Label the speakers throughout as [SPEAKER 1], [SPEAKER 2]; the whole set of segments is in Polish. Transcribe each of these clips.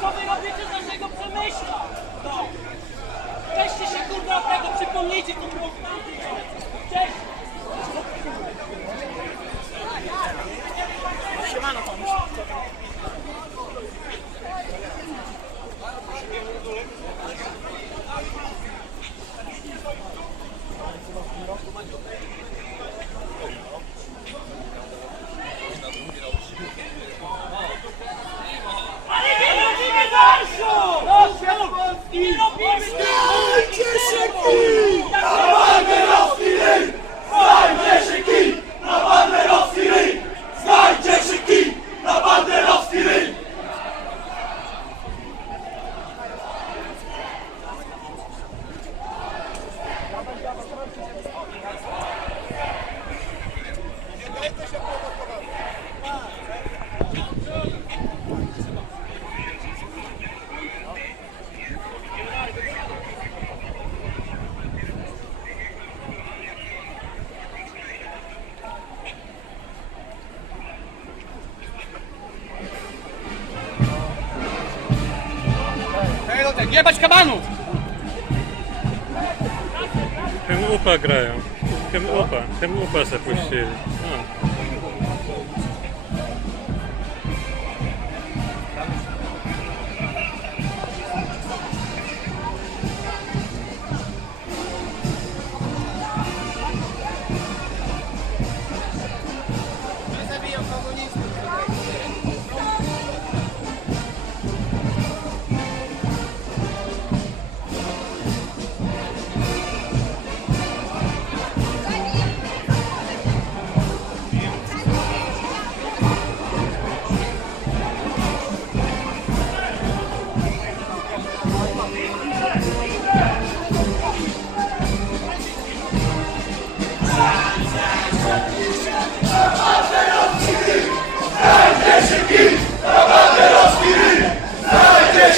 [SPEAKER 1] Co wy robicie z naszego przemyśla? No.
[SPEAKER 2] Weźcie się kurwa od tego, przypomnijcie to było Cześć! Thank you.
[SPEAKER 1] Jebać kabanów!
[SPEAKER 3] Tym upa grają. Tym upa. Tym upa zapuścili. No.
[SPEAKER 2] Znajdzie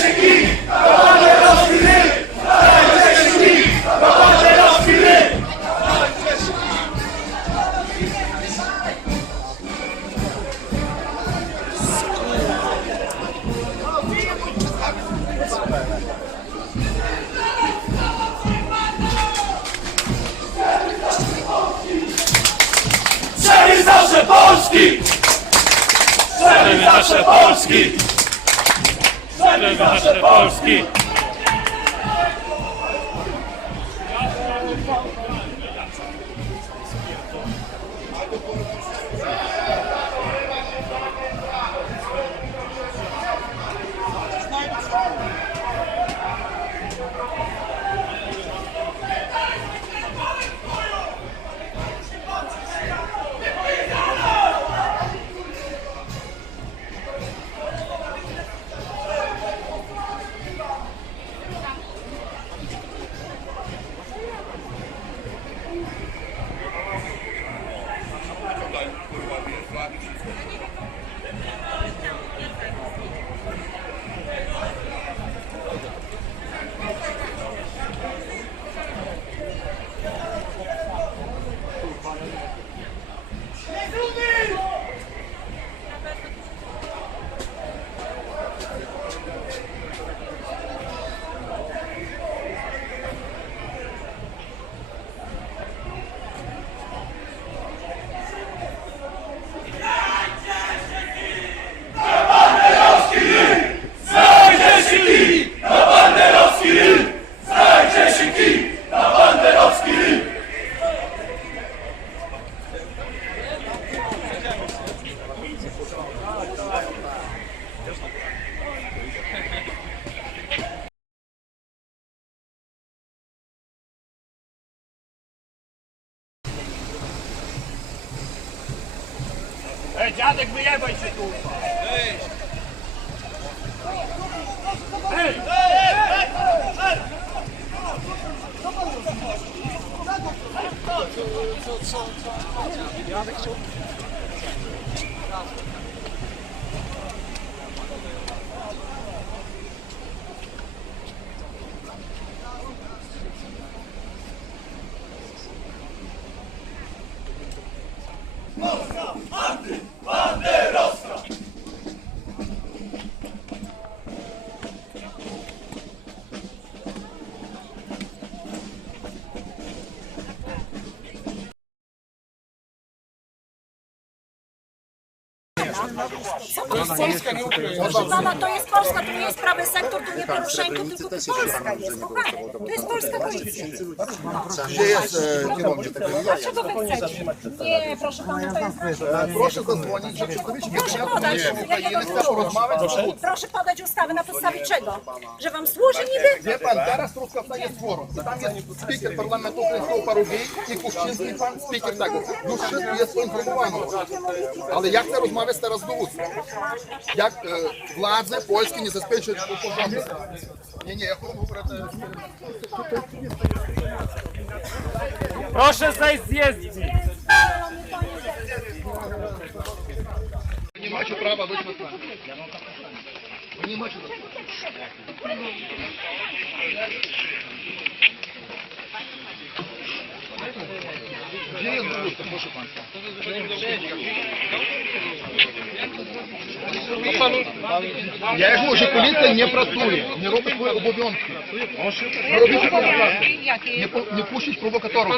[SPEAKER 2] się kij na Polski! Trzemi zawsze Polski! Trzemi zawsze Polski!
[SPEAKER 4] Dziadek, wyjebaj się tu! Ej!
[SPEAKER 2] Banderowska! Proszę pana, to jest Polska, to nie jest prawy sektor, to nie Poroszenko, tylko to Polska jest, kochanie. To jest polska policja.
[SPEAKER 5] Gdzie jest e, kierownik tego?
[SPEAKER 2] Dlaczego wy chcecie? Nie, proszę pana, to jest nasze.
[SPEAKER 5] Proszę zadzwonić, że przedstawicie
[SPEAKER 2] Proszę podać, jakiego
[SPEAKER 5] Chcę porozmawiać?
[SPEAKER 2] Proszę podać ustawy na podstawie czego? Że wam służy niby?
[SPEAKER 5] Wie pan, teraz Truskawca jest forum. I tam jest speaker parlamentu ukraińskiego Parubiej i Kuszczyński pan speaker tego. Już wszystko jest poinformowane. Ale jak chcę rozmawiać teraz z dowództwem? Jak e, władze polskie nie zabezpieczają porządku? Nie, nie, ja mówię, że
[SPEAKER 1] Proszę zejść z jezdni.
[SPEAKER 5] nie macie prawa być na planie. Wy nie macie prawa. Gdzie jest dowódca, proszę państwa? Я ж можу, поліція не працює, не робить свої обов'язки. Не робіть обов'язки. Не, по- не пушіть провокаторів.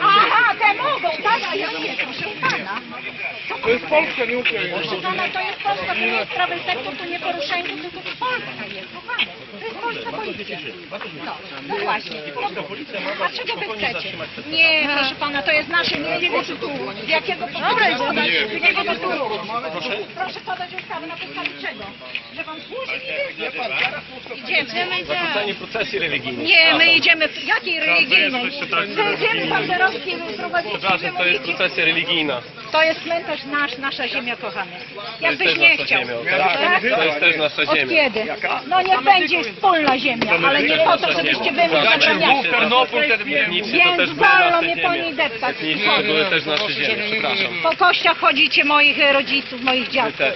[SPEAKER 2] Aha, te mogą, tak, a ja nie, proszę. To jest Polska, nie Ukraina. Proszę pana, to jest Polska, to nie jest prawy sektor, to nie Poroszenko, tylko to Polska jest, kochane. To jest polska policja. No, no właśnie. A czego wy chcecie? Nie, proszę pana, to jest nasze, nie jedziemy tu. Z jakiego powodu? Z jakiego tytułu? Proszę podać ustawę na podstawie czego? Że wam służy? Idziemy.
[SPEAKER 1] Zakłócenie procesji religijnej.
[SPEAKER 2] Nie, my idziemy w jakiej religijnej? Będziemy banderowskie prowadzić.
[SPEAKER 1] Przepraszam, to jest procesja religijna.
[SPEAKER 2] To jest cmentarz nasz, nasza ziemia, kochany. Jakbyś nie chciał.
[SPEAKER 1] ziemia.
[SPEAKER 2] Tak?
[SPEAKER 1] To jest też nasza
[SPEAKER 2] Od
[SPEAKER 1] ziemia.
[SPEAKER 2] kiedy? No niech będzie wspólna ziemia, ale nie po to, żebyście wy mnie
[SPEAKER 1] to też
[SPEAKER 2] Więc
[SPEAKER 1] były
[SPEAKER 2] wolno
[SPEAKER 1] nasze
[SPEAKER 2] mnie po
[SPEAKER 1] ziemie.
[SPEAKER 2] niej deptać.
[SPEAKER 1] To były też nasze ziemie, przepraszam.
[SPEAKER 2] Po kościach chodzicie moich rodziców, moich dziadków.
[SPEAKER 1] też.